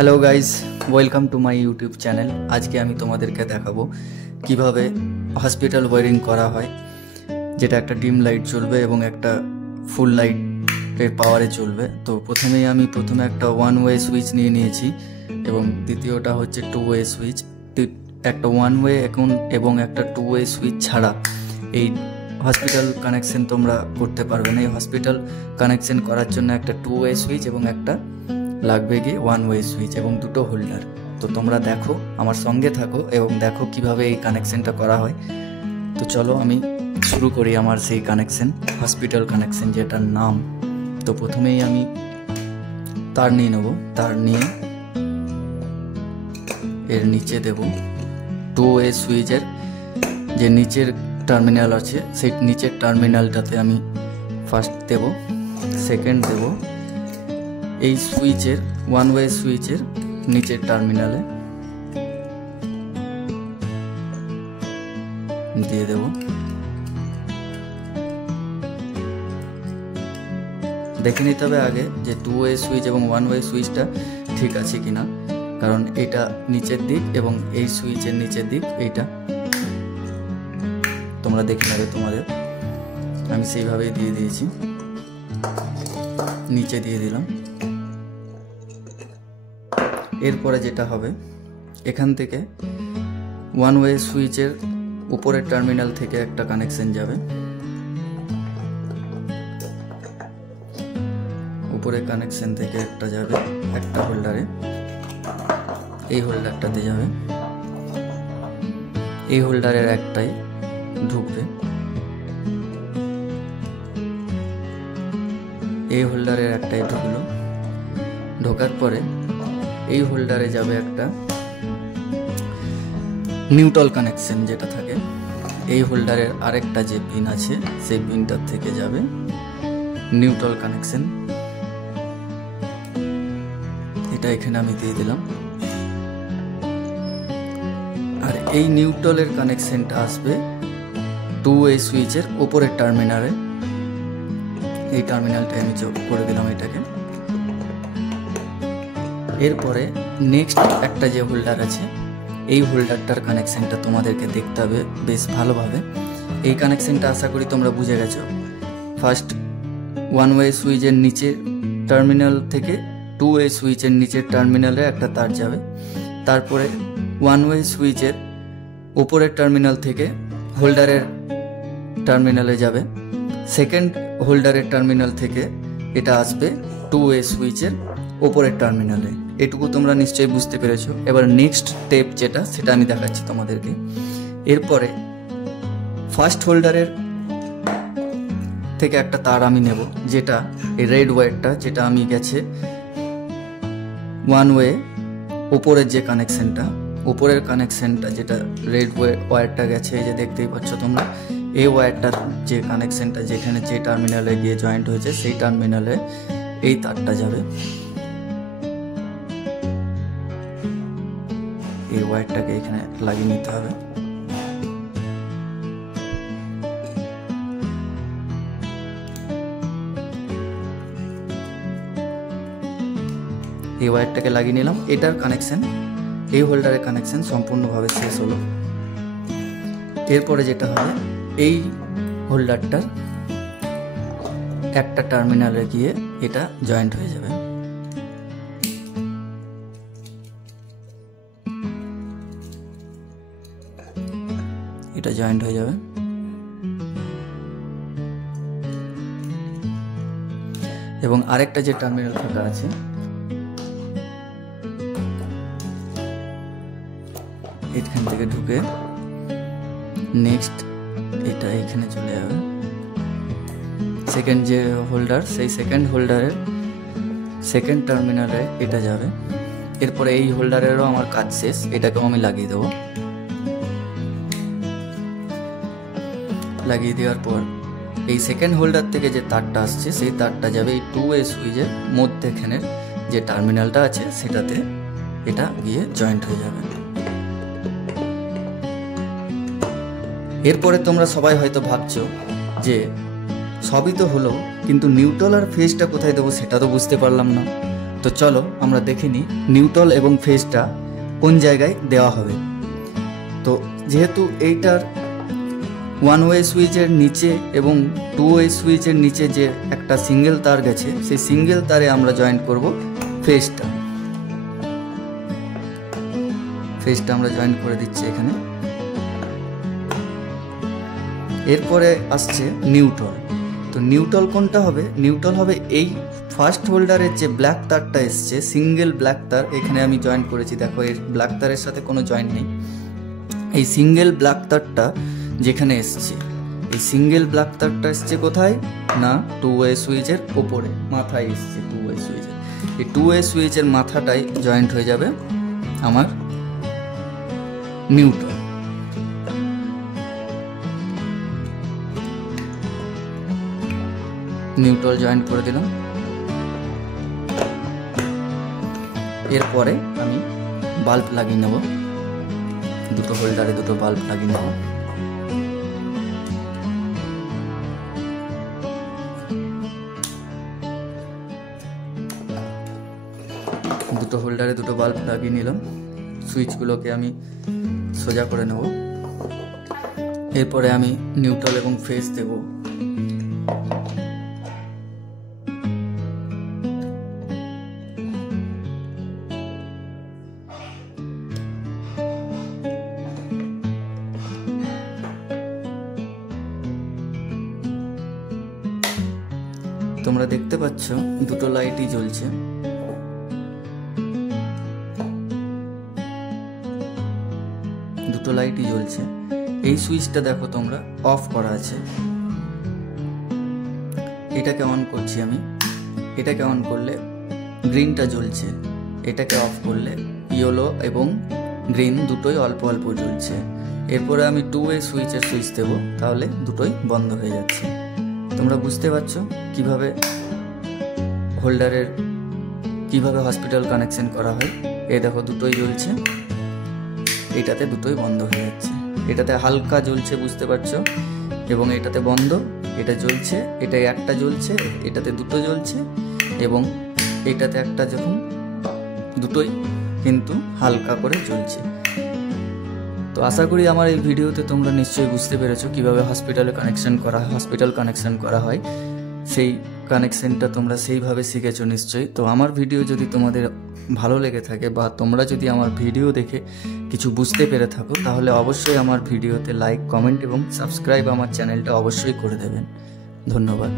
Hello guys, welcome to my YouTube channel. আজকে আমি তোমাদেরকে দেখাবো কিভাবে হসপিটাল ওয়্যারিং করা হয়, যেটা একটা ডিম লাইট চলবে এবং একটা ফুল লাইটের পাওয়ারে চলবে। তো প্রথমে একটা ওয়ান ওয়ে সুইচ নিয়ে নিয়েছি এবং দ্বিতীয়টা হচ্ছে টু ওয়ে সুইচ। একটা ওয়ান ওয়ে এবং একটা টু ওয়ে সুইচ ছাড়া এই হসপিটাল কানেকশন তোমরা করতে পারবে না। এই হসপিটাল কানেকশন করার জন্য একটা টু ওয়ে সুইচ এবং একটা লাগবে গিয়ে ওয়ান ওয়ে সুইচ এবং দুটো হোল্ডার। তো তোমরা দেখো, আমার সঙ্গে থাকো এবং দেখো কিভাবে এই কানেকশনটা করা হয়। তো চলো আমি শুরু করি আমার সেই কানেকশন, হসপিটাল কানেকশন যেটার নাম। তো প্রথমেই আমি তার নিয়ে নেব, তার নিয়ে এর নিচে দেব টু ওয়ে সুইচের যে নিচের টার্মিনাল আছে, সেই নিচের টার্মিনালটাতে আমি ফার্স্ট দেব, সেকেন্ড দেব এই সুইচের ওয়ান ওয়ে সুইচের নিচের টার্মিনালে দিয়ে দেব। দেখে নিতে হবে আগে যে টু ওয়ে সুইচ এবং ওয়ান ওয়ে সুইচটা ঠিক আছে কিনা, কারণ এটা নিচের দিক এবং এই সুইচের নিচের দিক এইটা তোমরা দেখে নেবে তোমাদের। আমি সেইভাবেই দিয়ে দিয়েছি, নিচে দিয়ে দিলাম। এরপরে যেটা হবে, এখান থেকে ওয়ান ওয়ে সুইচের উপরের টার্মিনাল থেকে একটা কানেকশন যাবে, উপরের কানেকশন থেকে একটা যাবে একটা হোল্ডারে, এই হোল্ডারটাতে যাবে, এই হোল্ডারের একটাই ঢুকবে, এই হোল্ডারের একটাই ঢুকলো। ঢোকার পরে এই হোল্ডারে যাবে একটা নিউট্রাল কানেকশন যেটা থাকে, এই হোল্ডারের আরেকটা যে পিন আছে সেই পিনটার থেকে যাবে নিউট্রাল কানেকশন। এটা এখানে আমি দিয়ে দিলাম। আর এই নিউট্রালের কানেকশনটা আসবে টু ওয়ে সুইচের উপরের টার্মিনালে, এই টার্মিনালটা আমি যোগ করে দিলাম এটাকে। এরপরে নেক্সট একটা যে হোল্ডার আছে, এই হোল্ডারটার কানেকশনটা তোমাদেরকে দেখতে হবে বেশ ভালোভাবে। এই কানেকশনটা আশা করি তোমরা বুঝে গেছো। ফার্স্ট ওয়ান ওয়ে সুইচের নিচের টার্মিনাল থেকে টু ওয়ে সুইচের নিচের টার্মিনালে একটা তার যাবে, তারপরে ওয়ান ওয়ে সুইচের উপরের টার্মিনাল থেকে হোল্ডারের টার্মিনালে যাবে, সেকেন্ড হোল্ডারের টার্মিনাল থেকে এটা আসবে টু ওয়ে সুইচের উপরের টার্মিনালে। এটুকু তোমরা নিশ্চয়ই বুঝতে পেরেছো। এবার নেক্সট স্টেপ যেটা, সেটা আমি দেখাচ্ছি তোমাদেরকে। এরপরে ফার্স্ট হোল্ডারের থেকে একটা তার আমি নেব, যেটা এই রেড ওয়্যারটা, যেটা আমি গেছে ওয়ান ওয়ে উপরের যে কানেকশনটা, উপরের কানেকশনটা যেটা রেড ওয়্যারটা গেছে, এই যে দেখতেই পাচ্ছ তোমরা, এই ওয়্যারটার যে কানেকশনটা যেখানে যে টার্মিনালে গিয়ে জয়েন্ট হয়েছে, সেই টার্মিনালে এই তারটা যাবে। এই ওয়্যারটাকে এখানে লাগিয়ে নিতে হবে। এই ওয়্যারটাকে লাগিয়ে নিলাম। এটার কানেকশন, এই হোল্ডারের কানেকশন সম্পূর্ণভাবে শেষ হলো। এরপরে যেটা হবে, এই হোল্ডারটার একটা টার্মিনালে গিয়ে এটা জয়েন্ট হয়ে যাবে। এটা জয়েন্ট হয়ে যাবে এবং আরেকটা যে টার্মিনাল ফাঁকা আছে, এখান থেকে ঢুকে নেক্সট এটা এখানে চলে যাবে। সেকেন্ড যে হোল্ডার, সেই সেকেন্ড হোল্ডারের সেকেন্ড টার্মিনালে এটা যাবে। এরপরে এই হোল্ডারেরও আমার কাজ শেষ, এটাকেও আমি লাগিয়ে দেবো। লাগিয়ে দেওয়ার পর এই সেকেন্ড হোল্ডার থেকে যে তারটা আসছে, সেই তারটা যাবে এই টু ওয়ে সুইচের মধ্যেখানের যে টার্মিনালটা আছে, সেটাতে এটা গিয়ে জয়েন্ট হয়ে যাবে। এরপরে তোমরা সবাই হয়তো ভাবছো যে সবই তো হলো, কিন্তু নিউট্রাল আর ফেজটা কোথায় দেবো সেটা তো বুঝতে পারলাম না। তো চলো আমরা দেখে নিই নিউট্রাল এবং ফেজটা কোন জায়গায় দেওয়া হবে। তো যেহেতু এইটার 1 ওয়ে সুইচের নিচে এবং 2 ওয়ে সুইচের নিচে যে একটা সিঙ্গেল তার গেছে, সেই সিঙ্গেল তারে আমরা জয়েন্ট করব ফেজটা আমরা জয়েন্ট করে দিচ্ছি এখানে। এরপরে আসছে নিউট্রাল। তো নিউট্রাল কোনটা হবে? নিউট্রাল হবে এই ফার্স্ট হোল্ডারের যে ব্ল্যাক তারটা এসছে, সিঙ্গেল ব্ল্যাক তার, এখানে আমি জয়েন্ট করেছি, দেখো এর ব্ল্যাক তারের সাথে কোনো জয়েন্ট নেই। এই সিঙ্গেল ব্ল্যাক তারটা যেখানে এসছে, এই সিঙ্গেল ব্ল্যাক তারটা এসছে কোথায় না 2 ওয়ে সুইচের ওপরে মাথায় এসছে। 2 ওয়ে সুইচের এই 2 ওয়ে সুইচের মাথাটাই জয়েন্ট হয়ে যাবে আমার নিউট্রাল। নিউট্রাল জয়েন্ট করে দিলাম। এরপরে আমি বাল্ব লাগিয়ে নেব, দুটো হোল্ডারে দুটো বাল্ব লাগিয়ে নেব। দুটো হোল্ডারে দুটো বাল্ব লাগিয়ে নিলাম। সুইচগুলোকে আমি সোজা করে নেব। এরপরে আমি নিউট্রাল এবং ফেজ দেব। তোমরা দেখতে পাচ্ছ দুটো লাইটই জ্বলছে। দুটো লাইটই জ্বলছে। এই সুইচটা দেখো তোমরা অফ করা আছে। এটাকে অন করছি আমি। এটাকে অন করলে গ্রিনটা জ্বলছে, এটাকে অফ করলে ইয়েলো এবং গ্রিন দুটোই অল্প অল্প জ্বলছে। এরপরে আমি 2 ওয়ে সুইচের সুইচ দেবো, তাহলে দুটোই বন্ধ হয়ে যাচ্ছে। তোমরা বুঝতে পারছো কিভাবে হোল্ডারের কিভাবে হসপিটাল কানেকশন করা হয়। এই দেখো দুটোই জ্বলছে, এটাতে দুটোই বন্ধ হয়ে যাচ্ছে। এটাতে হালকা জ্বলছে বুঝতে পারছো, এবং এটাতে বন্ধ, এটা জ্বলছে, এটাই একটা জ্বলছে, এটাতে দুটো জ্বলছে, এবং এটাতে একটা, যখন দুটোই কিন্তু হালকা করে জ্বলছে। তো আশা করি আমার এই ভিডিওতে তোমরা নিশ্চয়ই বুঝতে পেরেছো কিভাবে হসপিটাল কানেকশন করা হয়। সেই কানেকশনটা তোমরা সেইভাবে শিখেছো নিশ্চয়ই। তো আমার ভিডিও যদি তোমাদের ভালো লেগে থাকে বা তোমরা যদি আমার ভিডিও দেখে কিছু বুঝতে পেরে থাকো, তাহলে অবশ্যই আমার ভিডিওতে লাইক, কমেন্ট এবং সাবস্ক্রাইব আমার চ্যানেলটা অবশ্যই করে দেবেন। ধন্যবাদ।